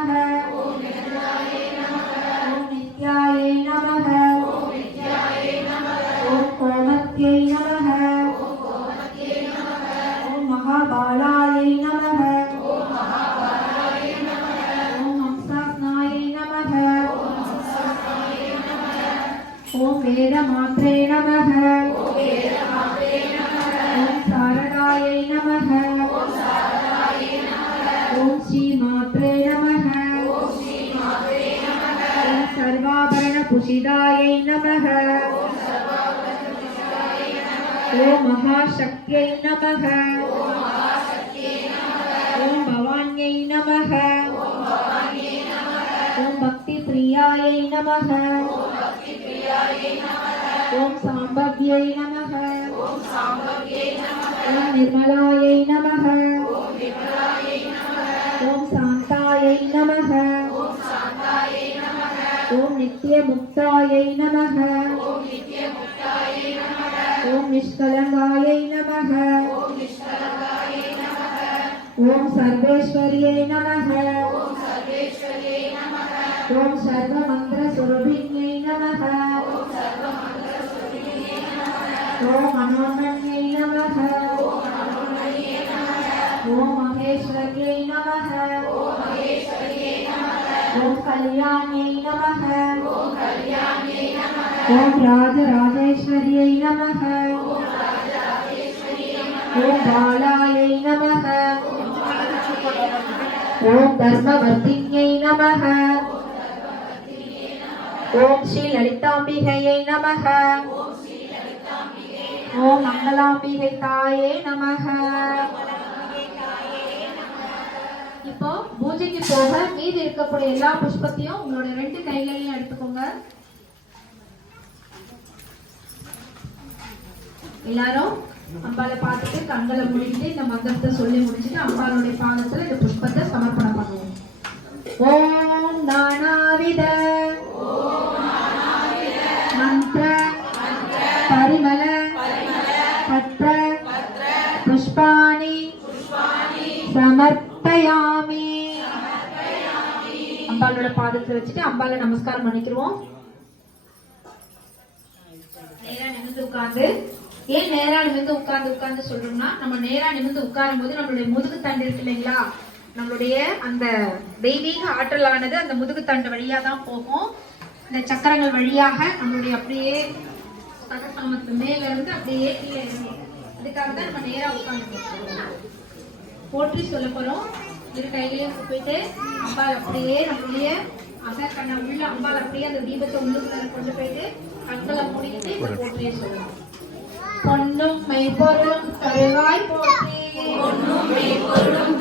நமக. ஓம் நித்யாயை நமக. ஓம் கோமத்யை நமக. ஓம் மகாபாலாயை நமக. ஓம் ஹம்சாஸ்னாயை நமக. ஓம் வேதமாத்ரே நமக. ஓம் சாரதாயை நமக. ஓம் ஸ்ரீ மாத்ரே நமக. ஓம் சர்வாபரண புஷிதாயை நமக. ஓம் மகாசக்தியை நமக. ஓம் பவான்யை நமக. ஓம் பக்தி பிரியாயை நமக. ஓம் சாம்பவ்யை நமக. ஓம் நிர்மலாயை நமக. ஓம் சாந்தாயை நமக. ஓம் நித்யமுக்தாயை நமக. ஓம் நிஷ்கலங்காயை நமக. ஓம் சர்வேஸ்வரியை நமக. ஓம் சர்வமந்திர சுரபிண்யை நமக. ஓம் மனோன்மண்யை நமக. ஓம் மகேஸ்வரியை நமக. ஓம் கல்யாணியை நமக. ஓம் ராஜராஜேஸ்வரியை நமக. ஓம் பாலாயை நமக. ஓம் தர்மவர்த்தின்யை நமக. ஓம் ஸ்ரீ லலிதாம்பிகையை நமக. ஓம் மங்களாம்பிகை தாயே நமக. இப்போ பூஜைக்கு போக மீதி இருக்கக்கூடிய எல்லா புஷ்பத்தையும் உங்களுடைய 2 கைகளையும் எடுத்துக்கோங்க. எல்லாரும் அம்பாலை பார்த்துட்டு கண்களை முடிட்டு இந்த மந்திரத்தை சொல்லி முடிச்சுட்டு அம்பாளுடைய பாதத்துல இந்த புஷ்பத்தை சமர்ப்பணம் பண்ணுவோம். ஓம் நானாவித மந்திர பரிமள பத்ர புஷ்பாணி சமர்ப்பயாமி. அம்பாளோட பாதத்தை வச்சுட்டு அம்பாளை நமஸ்காரம் பண்ணிக்கிறோம். நேரா நிமிர்ந்து உட்கார்ந்து. ஏன் நேரா நிமிர்ந்து உட்கார்ந்து சொல்றோம்னா, நம்ம நேரா நிமிர்ந்து உட்காரும் போது நம்மளுடைய முதுகு தண்டு இருக்கு இல்லைங்களா, நம்மளுடைய அந்த தெய்வீக ஆற்றலானது அந்த முதுகு தண்டு வழியா தான் போகும். இந்த சக்கரங்கள் வழியாக நம்மளுடைய அப்படியே சகசமத்து மேல இருந்து அப்படியே கீழே இறங்கும். அதுக்காக தான் நம்ம நேரா உட்கார்ந்து போற்றி சொல்ல போறோம். 2 கைகளையும் கூப்பிட்டு அம்பாள் அப்படியே நம்மளுடைய அகக்கண்ண உள்ள அம்பாள் அப்படியே அந்த தீபத்தை உள்ளுக்குள்ள கொண்டு போயிட்டு கண்களை மூடிட்டு இந்த போற்றியை சொல்லலாம். பொன்னும் மெய்பொருளும் கருவாய் போற்றி. பொன்னும் மெய்பொருளும்